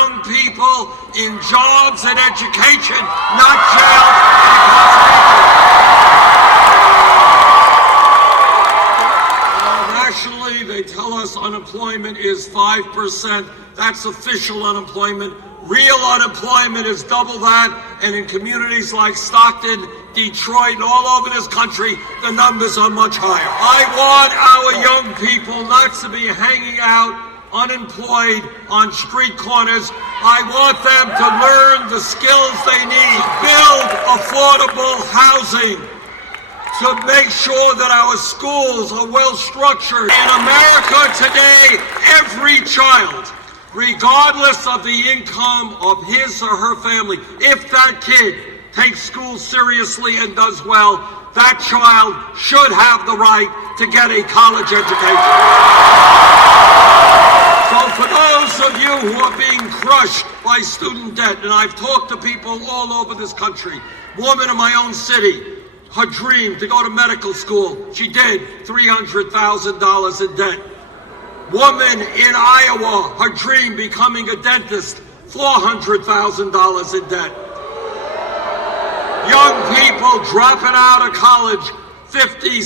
young people in jobs and education, not jail and incarceration. Nationally, they tell us unemployment is 5%. That's official unemployment. Real unemployment is double that, and in communities like Stockton, Detroit, and all over this country, the numbers are much higher. I want our young people not to be hanging out unemployed on street corners. I want them to learn the skills they need, build affordable housing, to make sure that our schools are well structured. In America today, every child, regardless of the income of his or her family, if that kid takes school seriously and does well, that child should have the right to get a college education. So for those of you who are being crushed by student debt, and I've talked to people all over this country, woman in my own city, her dream to go to medical school, she did, $300,000 in debt. Woman in Iowa, her dream becoming a dentist, $400,000 in debt. Young people dropping out of college, $50,000,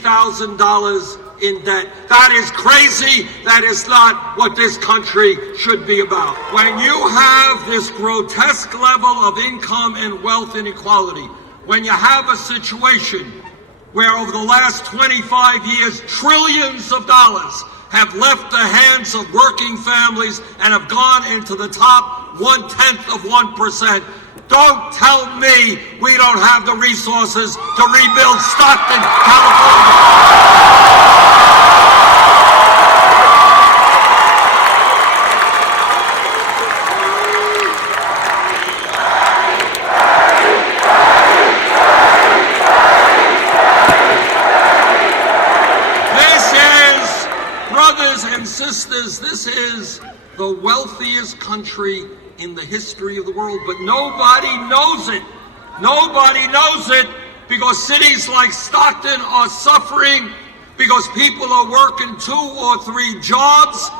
$60,000 in debt. That is crazy. That is not what this country should be about. When you have this grotesque level of income and wealth inequality, when you have a situation where over the last 25 years, trillions of dollars have left the hands of working families and have gone into the top 0.1%. Don't tell me we don't have the resources to rebuild Stockton, California. Brothers and sisters, this is the wealthiest country in the history of the world, but nobody knows it. Nobody knows it because cities like Stockton are suffering because people are working 2 or 3 jobs.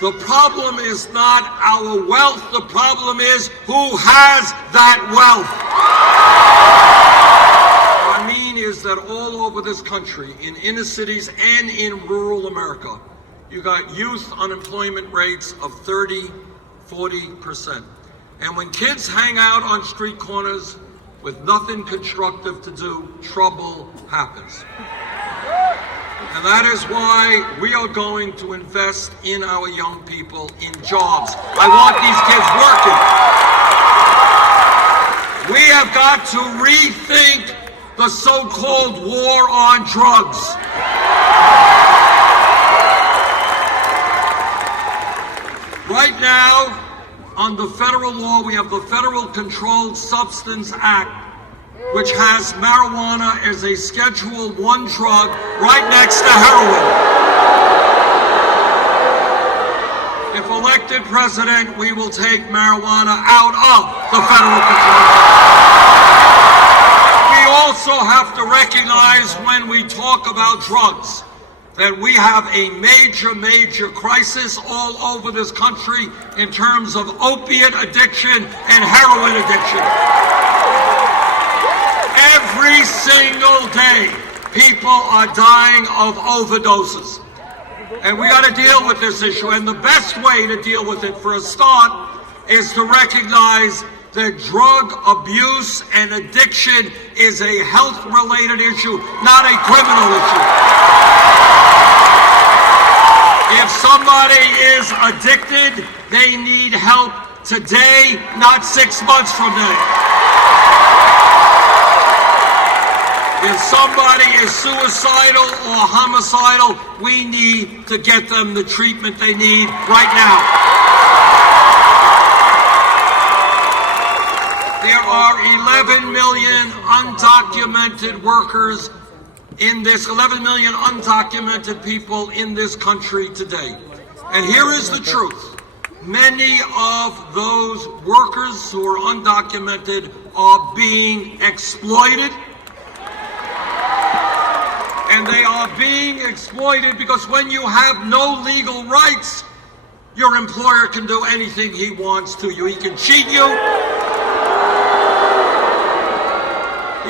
The problem is not our wealth. The problem is who has that wealth. Is that all over this country, in inner cities and in rural America, you got youth unemployment rates of 30, 40%. And when kids hang out on street corners with nothing constructive to do, trouble happens. And that is why we are going to invest in our young people in jobs. I want these kids working. We have got to rethink the so-called war on drugs. Right now, under federal law, we have the Federal Controlled Substance Act, which has marijuana as a Schedule I drug right next to heroin. If elected president, we will take marijuana out of the federal control. We also have to recognize when we talk about drugs that we have a major crisis all over this country in terms of opiate addiction and heroin addiction. Every single day, people are dying of overdoses. And we got to deal with this issue. And the best way to deal with it, for a start, is to recognize that drug abuse and addiction is a health-related issue, not a criminal issue. If somebody is addicted, they need help today, not 6 months from now. If somebody is suicidal or homicidal, we need to get them the treatment they need right now. There are 11 million undocumented workers in this, 11 million undocumented people in this country today. And here is the truth. Many of those workers who are undocumented are being exploited. And And they are being exploited because when you have no legal rights, your employer can do anything he wants to you. He can cheat you.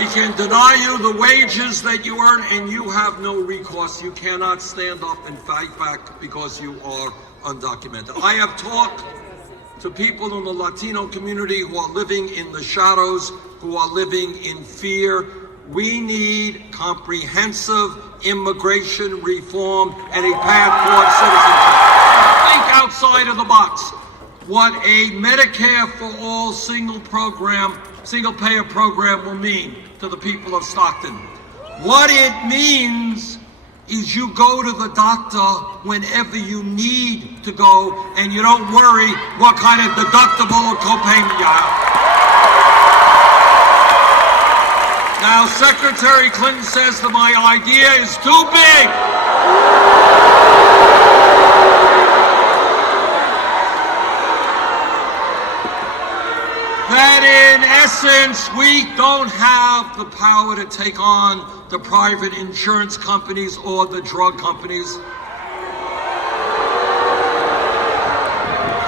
He can deny you the wages that you earn, and you have no recourse. You cannot stand up and fight back because you are undocumented. I have talked to people in the Latino community who are living in the shadows, who are living in fear. We need comprehensive immigration reform and a path toward citizenship. Think outside of the box. What a Medicare for all single payer program will mean to the people of Stockton. What it means is you go to the doctor whenever you need to go, and you don't worry what kind of deductible or copayment you have. Now, Secretary Clinton says that my idea is too big. That in essence, we don't have the power to take on the private insurance companies or the drug companies.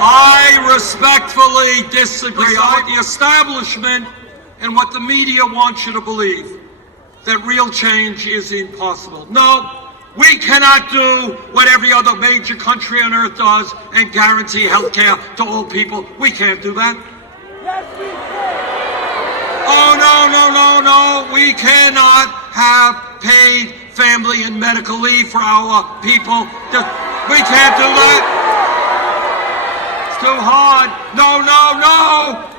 I respectfully disagree. The establishment and what the media wants you to believe, that real change is impossible. No, we cannot do what every other major country on earth does and guarantee health care to all people. We can't do that. Yes, we can. Oh, no. We cannot have paid family and medical leave for our people. We can't do that. It's too hard. No.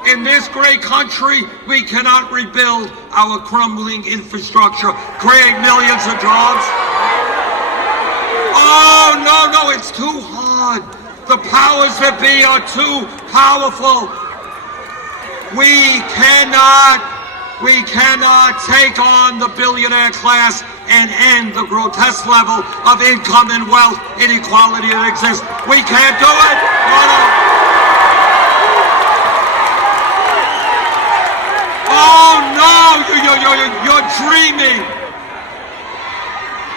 In this great country, we cannot rebuild our crumbling infrastructure, create millions of jobs. Oh, no, it's too hard. The powers that be are too powerful. We cannot take on the billionaire class and end the grotesque level of income and wealth inequality that exists. We can't do it. No. Oh no, you're dreaming.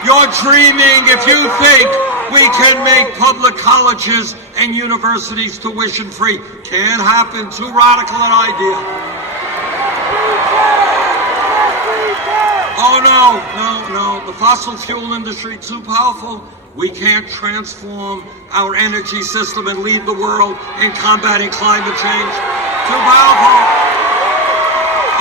You're dreaming if you think we can make public colleges and universities tuition free. Can't happen. Too radical an idea. Oh no. The fossil fuel industry, too powerful. We can't transform our energy system and lead the world in combating climate change. Too powerful.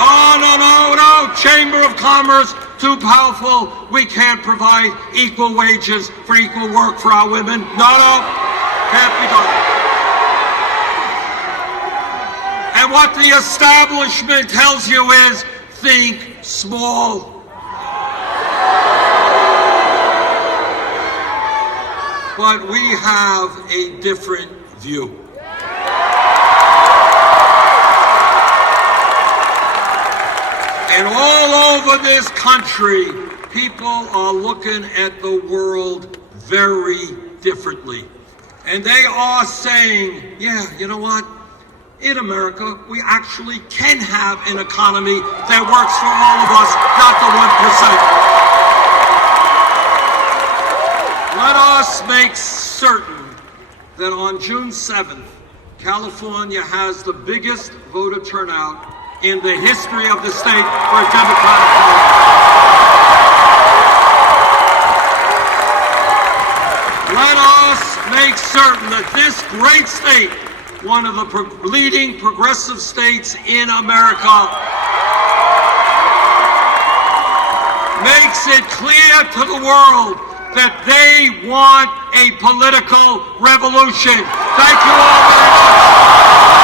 Oh, no. Chamber of Commerce, too powerful. We can't provide equal wages for equal work for our women. No. Can't be done. And what the establishment tells you is think small. But we have a different view. And all over this country, people are looking at the world very differently. And they are saying, yeah, you know what? In America, we actually can have an economy that works for all of us, not the 1%. Let us make certain that on June 7th, California has the biggest voter turnout in the history of the state for a Democratic party. Let us make certain that this great state, one of the leading progressive states in America, makes it clear to the world that they want a political revolution. Thank you all very much.